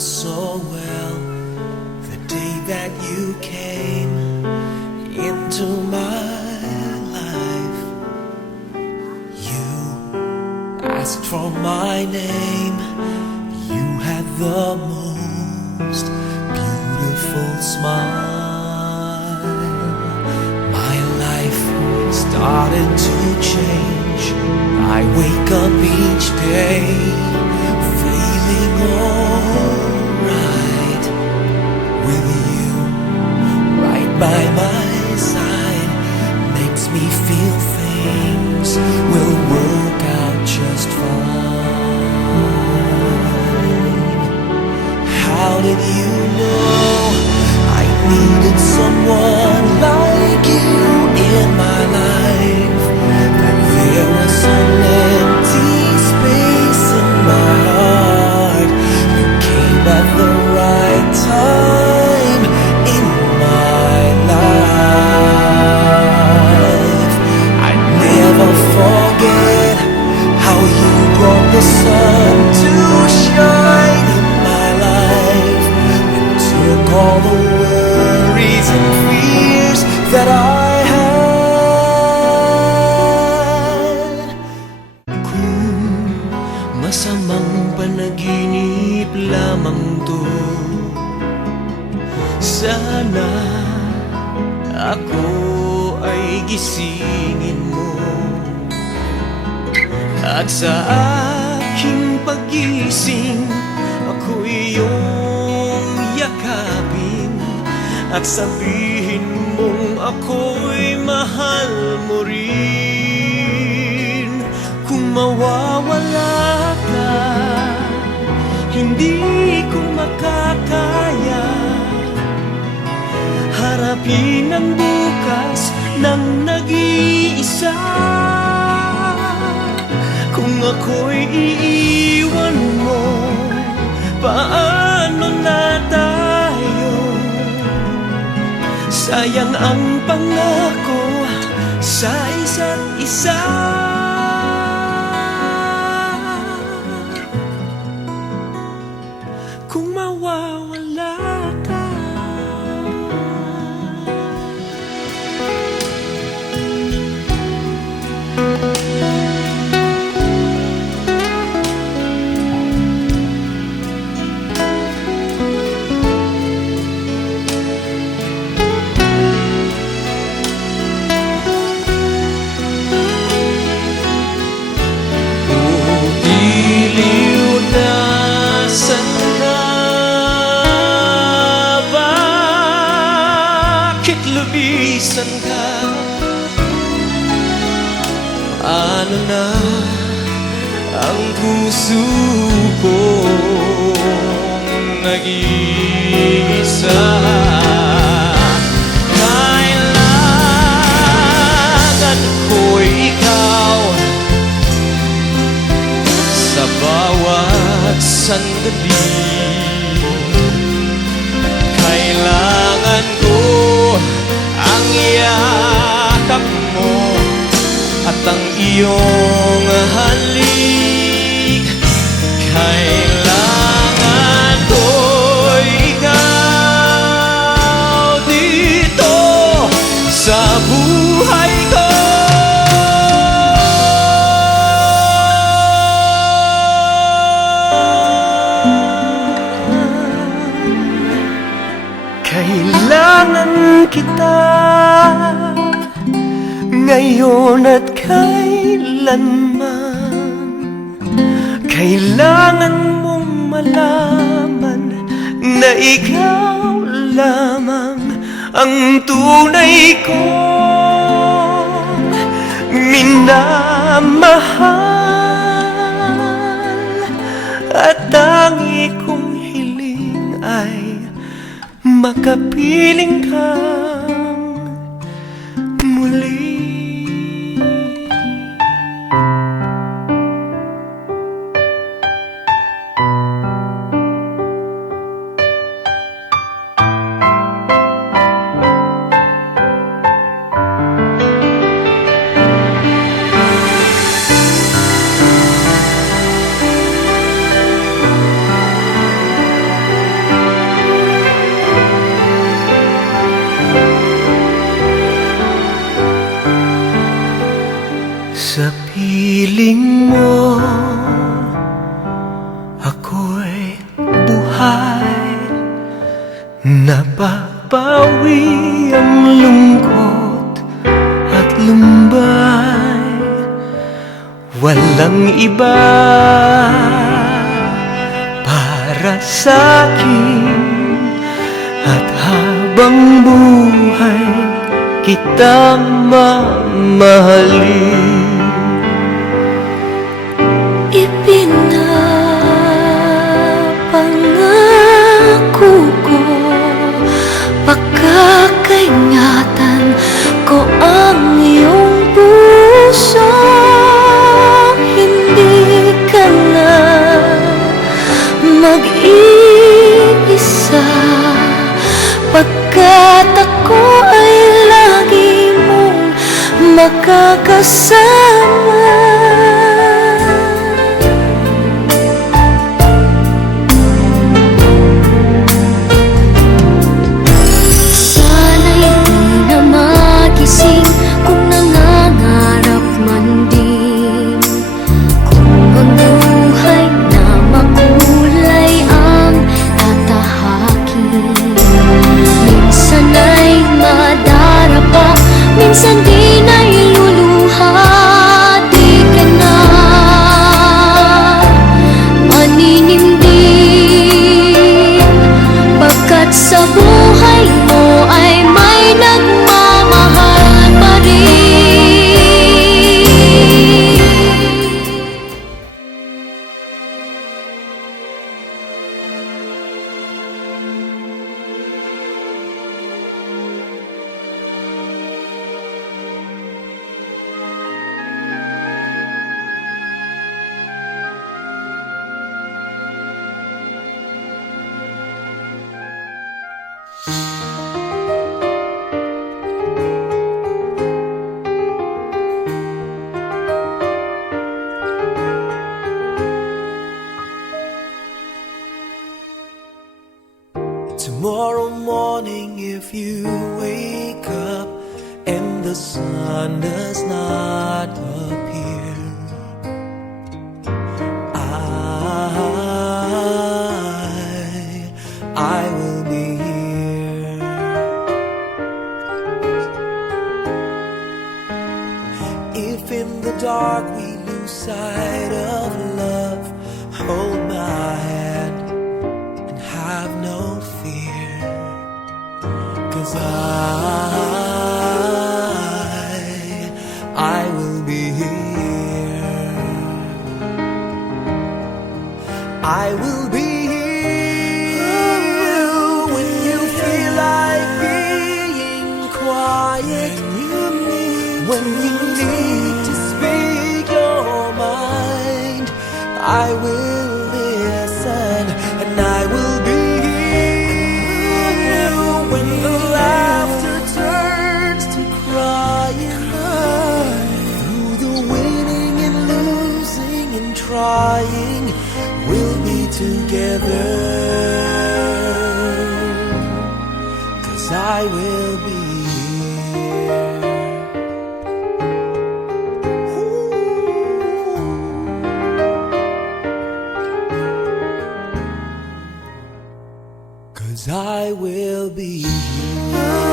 so well the day that you came into my life. You asked for my name. You had the most beautiful smile. My life started to change. I wake up each day feeling alright with you right by my side. Makes me feel things will work out just fine. How did you know I needed someone like you in my life? That there was an empty space in my heart. You came at the right time in my life. I never forget how you brought the sun to shine in my life and took all the worries and fears that I had. Kung masamang panaginip lamang to, sana ako ay gisingin mo. At sa aking pagising, ako iyong yakapin at sabihin mong ako'y mahal mo rin. Kung mawawala ka, hindi ko makakaya harapin ang bukas ng nag-iisa. Kung ako'y iiwan mo, paano na tayo? Sayang ang pangako sa isa't isa. Kung mawawala ka, lubisan ka. Ano na ang puso kong nag-iisa? Kailangan ko'y ikaw sa bawat sandali. Kailangan ko ang yakap mo at ang iyong halik. Kailangan ko ikaw dito sa buhay ko. Kailangan kita ngayon at kailanman. Kailangan mong malaman na ikaw lamang ang tunay kong minamahal. At tangi kong hiling ay makapiling kang muli. bahay, napapawi ang lungkot at lumbay. Walang iba para sa'kin, at habang buhay kitang mamahalin. Ipinapangako ko, pakakaingatan ko ang iyong puso. Hindi ka na mag-iisa, pagkat ako ay lagi mong makakasama. Minsan di na iluluha, di ka na maninindig, pagkat sa buhay mo ay may nagmamahal pa rin. Tomorrow morning, if you wake up and the sun does not appear, I will be here. If in the dark we lose sight of love, hold my hand and have no fear, 'cause I will be here. I will be here when you feel like being quiet, when you need to speak your mind. I will listen, and I will be here when the laughter turns to crying. Through the winning and losing and trying, we'll be together, 'cause I will be here. 'Cause I will be here.